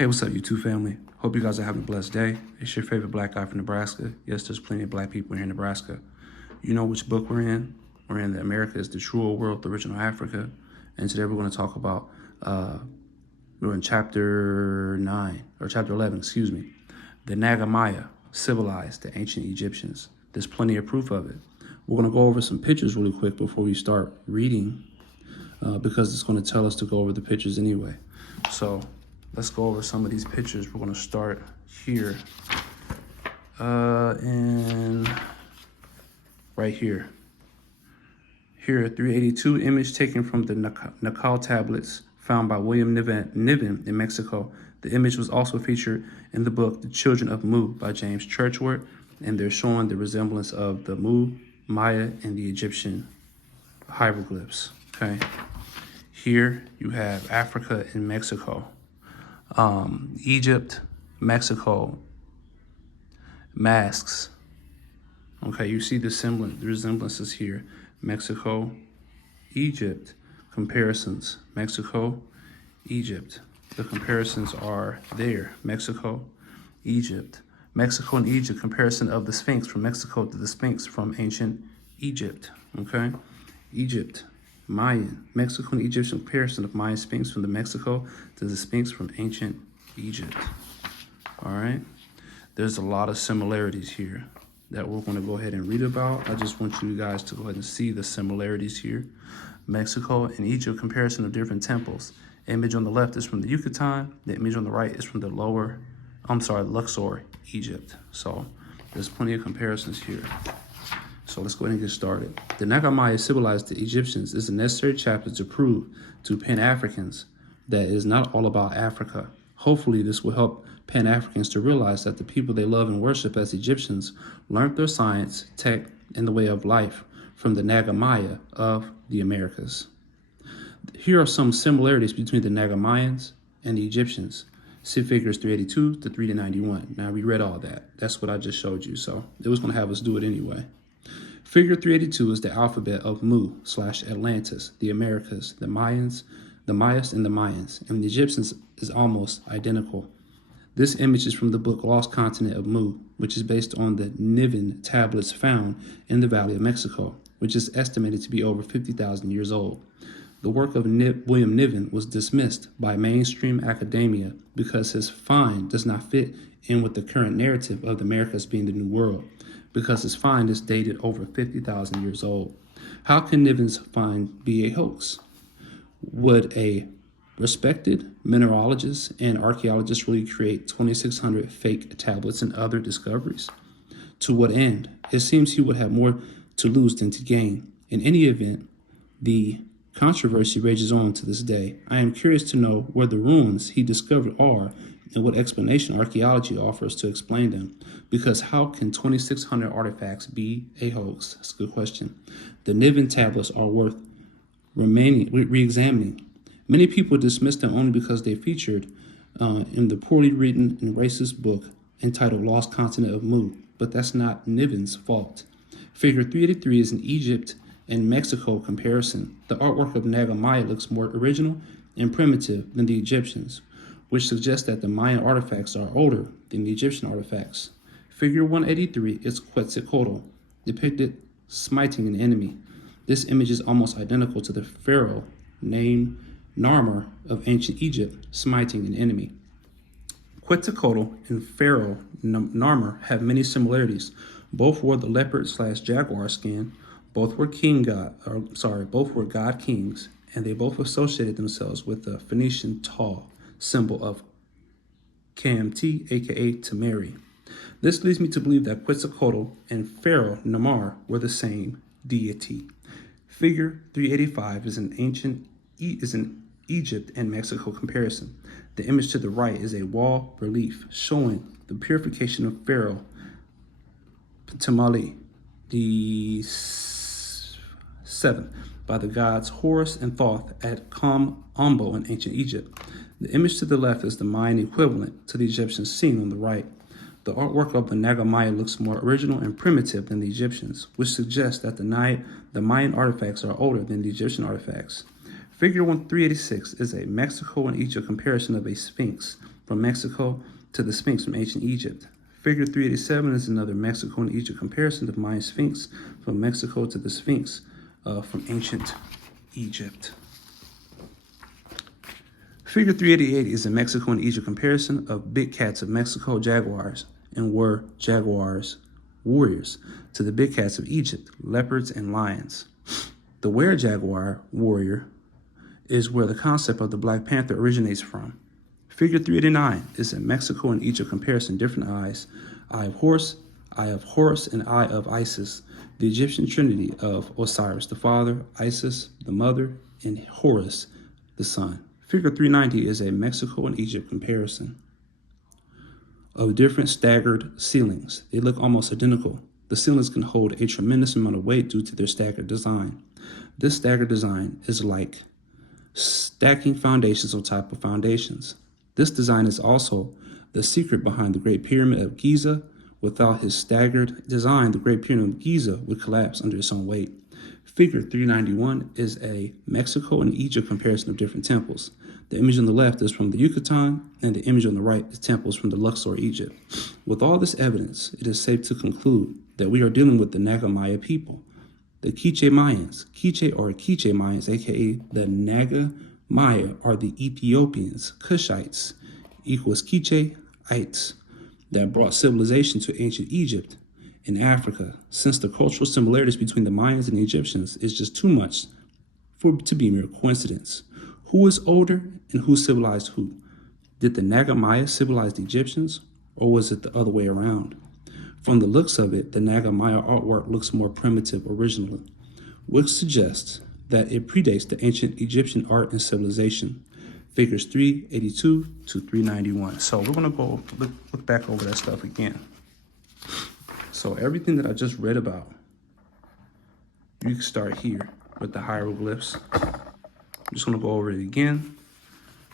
Hey, what's up, YouTube family? Hope you guys are having a blessed day. It's your favorite black guy from Nebraska. Yes, there's plenty of black people here in Nebraska. You know which book we're in? We're in the America is the True Old World, the Original Africa. And today we're going to talk about, we're in chapter 9, or chapter 11, excuse me. The Naga-Maya, Civilized, the ancient Egyptians. There's plenty of proof of it. We're going to go over some pictures really quick before we start reading, because it's going to tell us to go over the pictures anyway. So let's go over some of these pictures. We're going to start here and right here. Here, 382 image taken from the Nakal tablets found by William Niven in Mexico. The image was also featured in the book The Children of Mu by James Churchward, and they're showing the resemblance of the Mu, Maya, and the Egyptian hieroglyphs. Okay. Here you have Africa and Mexico. Egypt, Mexico, masks. Okay, you see the resemblances here. Mexico, Egypt, comparisons. Mexico, Egypt. The comparisons are there. Mexico, Egypt. Mexico and Egypt, comparison of the Sphinx from Mexico to the Sphinx from ancient Egypt. Okay, Egypt. Mayan, Mexico and Egyptian comparison of Mayan Sphinx from the Mexico to the Sphinx from ancient Egypt. All right, there's a lot of similarities here that we're going to go ahead and read about. I just want you guys to go ahead and see the similarities here. Mexico and Egypt comparison of different temples. Image on the left is from the Yucatan. The image on the right is from the Luxor, Egypt. So there's plenty of comparisons here. So let's go ahead and get started. The Naga-Maya civilized the Egyptians is a necessary chapter to prove to Pan-Africans that it is not all about Africa. Hopefully this will help Pan-Africans to realize that the people they love and worship as Egyptians learned their science, tech, and the way of life from the Naga-Maya of the Americas. Here are some similarities between the Naga-Mayans and the Egyptians. See figures 382 to 391. Now we read all that. That's what I just showed you. So it was going to have us do it anyway. Figure 382 is the alphabet of Mu/Atlantis, the Americas, the Mayas, and the Mayans, and the Egyptians is almost identical. This image is from the book Lost Continent of Mu, which is based on the Niven tablets found in the Valley of Mexico, which is estimated to be over 50,000 years old. The work of William Niven was dismissed by mainstream academia because his find does not fit in with the current narrative of the Americas being the New World, because his find is dated over 50,000 years old. How can Niven's find be a hoax? Would a respected mineralogist and archaeologist really create 2,600 fake tablets and other discoveries? To what end? It seems he would have more to lose than to gain. In any event, the controversy rages on to this day. I am curious to know where the ruins he discovered are and what explanation archaeology offers to explain them. Because how can 2,600 artifacts be a hoax? That's a good question. The Niven tablets are worth re-examining. Many people dismiss them only because they featured in the poorly written and racist book entitled Lost Continent of Mu, but that's not Niven's fault. Figure 383 is an Egypt and Mexico comparison. The artwork of Naga-Maya looks more original and primitive than the Egyptians, which suggests that the Mayan artifacts are older than the Egyptian artifacts. Figure 183 is Quetzalcoatl, depicted smiting an enemy. This image is almost identical to the pharaoh named Narmer of ancient Egypt, smiting an enemy. Quetzalcoatl and pharaoh Narmer have many similarities. Both wore the leopard/jaguar skin. Both were both were god kings, and they both associated themselves with the Phoenician Ptah, symbol of KMT, aka Tamari. This leads me to believe that Quetzalcoatl and Pharaoh Namar were the same deity. Figure 385 is an Egypt and Mexico comparison. The image to the right is a wall relief showing the purification of Pharaoh Tamali, the seventh, by the gods Horus and Thoth at Kom-Ombo in ancient Egypt. The image to the left is the Mayan equivalent to the Egyptian seen on the right. The artwork of the Naga-Maya looks more original and primitive than the Egyptians, which suggests that the Mayan artifacts are older than the Egyptian artifacts. Figure 386 is a Mexico and Egypt comparison of a Sphinx from Mexico to the Sphinx from ancient Egypt. Figure 387 is another Mexico and Egypt comparison of Mayan Sphinx from Mexico to the Sphinx from ancient Egypt. Figure 388 is a Mexico and Egypt comparison of big cats of Mexico jaguars and were jaguars warriors to the big cats of Egypt, leopards and lions. The were-jaguar warrior is where the concept of the Black Panther originates from. Figure 389 is a Mexico and Egypt comparison, different eyes, eye of Horus, and eye of Isis, the Egyptian trinity of Osiris, the father, Isis, the mother, and Horus, the son. Figure 390 is a Mexico and Egypt comparison of different staggered ceilings. They look almost identical. The ceilings can hold a tremendous amount of weight due to their staggered design. This staggered design is like stacking foundations on top of foundations. This design is also the secret behind the Great Pyramid of Giza. Without his staggered design, the Great Pyramid of Giza would collapse under its own weight. Figure 391 is a Mexico and Egypt comparison of different temples. The image on the left is from the Yucatan, and the image on the right is temples from the Luxor, Egypt. With all this evidence, it is safe to conclude that we are dealing with the Naga-Maya people. The Quiche Mayans, Quiche Mayans, aka the Naga-Maya, are the Ethiopians, Cushites, equals Quicheites, that brought civilization to ancient Egypt in Africa. Since the cultural similarities between the Mayans and the Egyptians is just too much to be mere coincidence. Who is older and who civilized who? Did the Naga-Maya civilize the Egyptians, or was it the other way around? From the looks of it, the Naga-Maya artwork looks more primitive originally, which suggests that it predates the ancient Egyptian art and civilization. Figures 382 to 391. So we're going to go look back over that stuff again. So everything that I just read about, you can start here with the hieroglyphs. I'm just going to go over it again.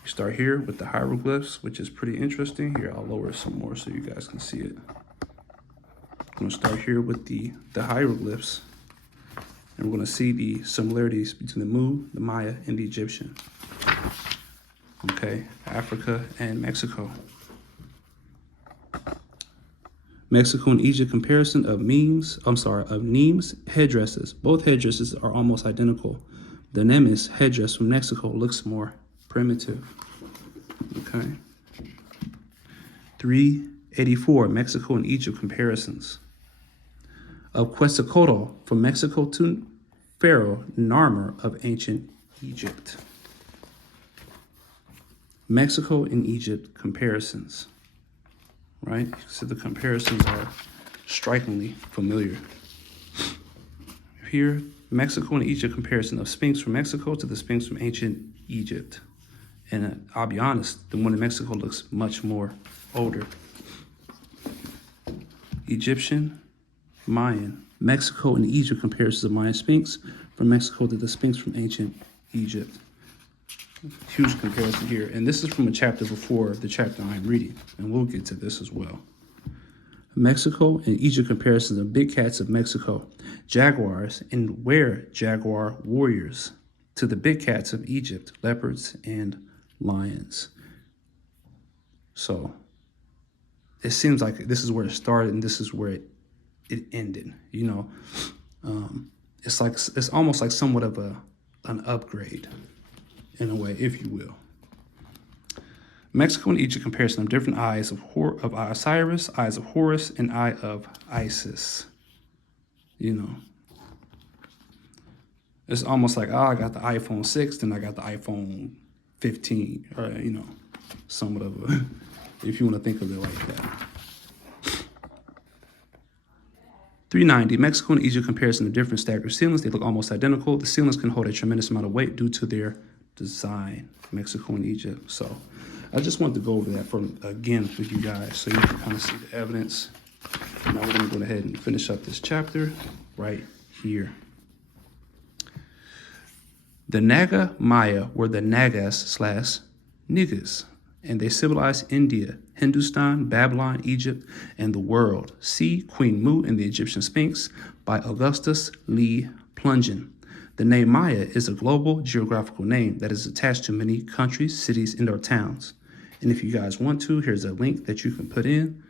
You start here with the hieroglyphs, which is pretty interesting. Here, I'll lower it some more so you guys can see it. I'm going to start here with the hieroglyphs, and we're going to see the similarities between the Mu, the Maya, and the Egyptian. Okay, Africa and Mexico. Mexico and Egypt comparison of Nemes headdresses. Both headdresses are almost identical. The Nemes headdress from Mexico looks more primitive. Okay. 384, Mexico and Egypt comparisons. Of Quetzalcoatl from Mexico to Pharaoh Narmer of ancient Egypt. Mexico and Egypt comparisons, right? So the comparisons are strikingly familiar. Here, Mexico and Egypt comparison of Sphinx from Mexico to the Sphinx from ancient Egypt. And I'll be honest, the one in Mexico looks much more older. Egyptian, Mayan, Mexico and Egypt comparisons of Mayan Sphinx from Mexico to the Sphinx from ancient Egypt. Huge comparison here. And this is from a chapter before the chapter I'm reading, and we'll get to this as well. Mexico and Egypt comparisons of big cats of Mexico, jaguars and were-jaguar warriors to the big cats of Egypt, leopards and lions. So it seems like this is where it started and this is where it ended. You know, it's almost like somewhat of an upgrade in a way, if you will. Mexico and Egypt comparison of different eyes of Osiris, eyes of Horus, and eye of Isis. You know, it's almost like, oh, I got the iPhone 6, then I got the iPhone 15, or, you know, somewhat of a, if you want to think of it like that. 390, Mexico and Egypt comparison of different staggered ceilings. They look almost identical. The ceilings can hold a tremendous amount of weight due to their design, Mexico and Egypt. So I just wanted to go over that again with you guys so you can kind of see the evidence. Now we're going to go ahead and finish up this chapter right here. The Naga-Maya were the Nagas/Niggas, and they civilized India, Hindustan, Babylon, Egypt, and the world. See Queen Mu and the Egyptian Sphinx by Augustus Lee Plungen. The name Maya is a global geographical name that is attached to many countries, cities, and or towns. And if you guys want to, here's a link that you can put in.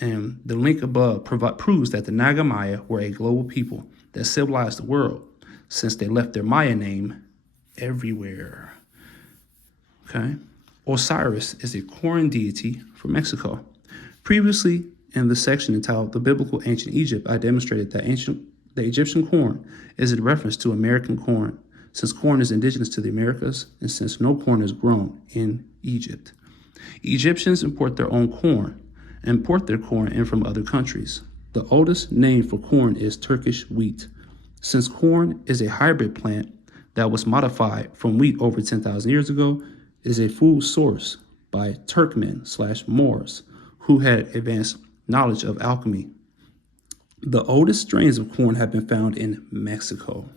And the link above proves that the Naga-Maya were a global people that civilized the world since they left their Maya name everywhere. Okay. Osiris is a corn deity from Mexico. Previously, in the section entitled The Biblical Ancient Egypt, I demonstrated that the Egyptian corn is a reference to American corn, since corn is indigenous to the Americas and since no corn is grown in Egypt. Egyptians import their corn in from other countries. The oldest name for corn is Turkish wheat. Since corn is a hybrid plant that was modified from wheat over 10,000 years ago, it is a food source by Turkmen/Moors who had advanced knowledge of alchemy. The oldest strains of corn have been found in Mexico.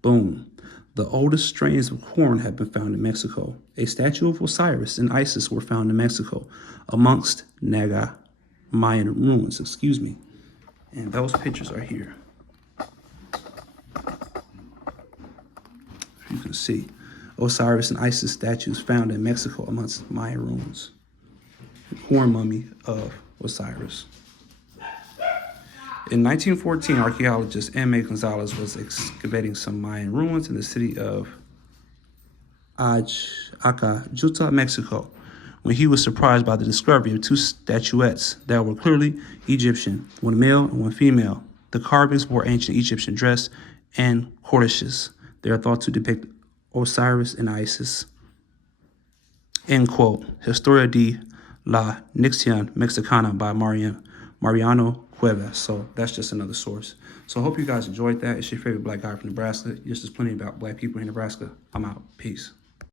Boom. The oldest strains of corn have been found in Mexico. A statue of Osiris and Isis were found in Mexico amongst Naga-Mayan ruins, And those pictures are here. You can see Osiris and Isis statues found in Mexico amongst Mayan ruins. The corn mummy of Osiris. In 1914, archaeologist M.A. Gonzalez was excavating some Mayan ruins in the city of Acajuta, Mexico, when he was surprised by the discovery of two statuettes that were clearly Egyptian, one male and one female. The carvings wore ancient Egyptian dress and cornices. They are thought to depict Osiris and Isis. End quote. Historia de la Nixian Mexicana by Mariano Cuevas. So that's just another source. So I hope you guys enjoyed that. It's your favorite black guy from Nebraska. There's plenty about black people in Nebraska. I'm out. Peace.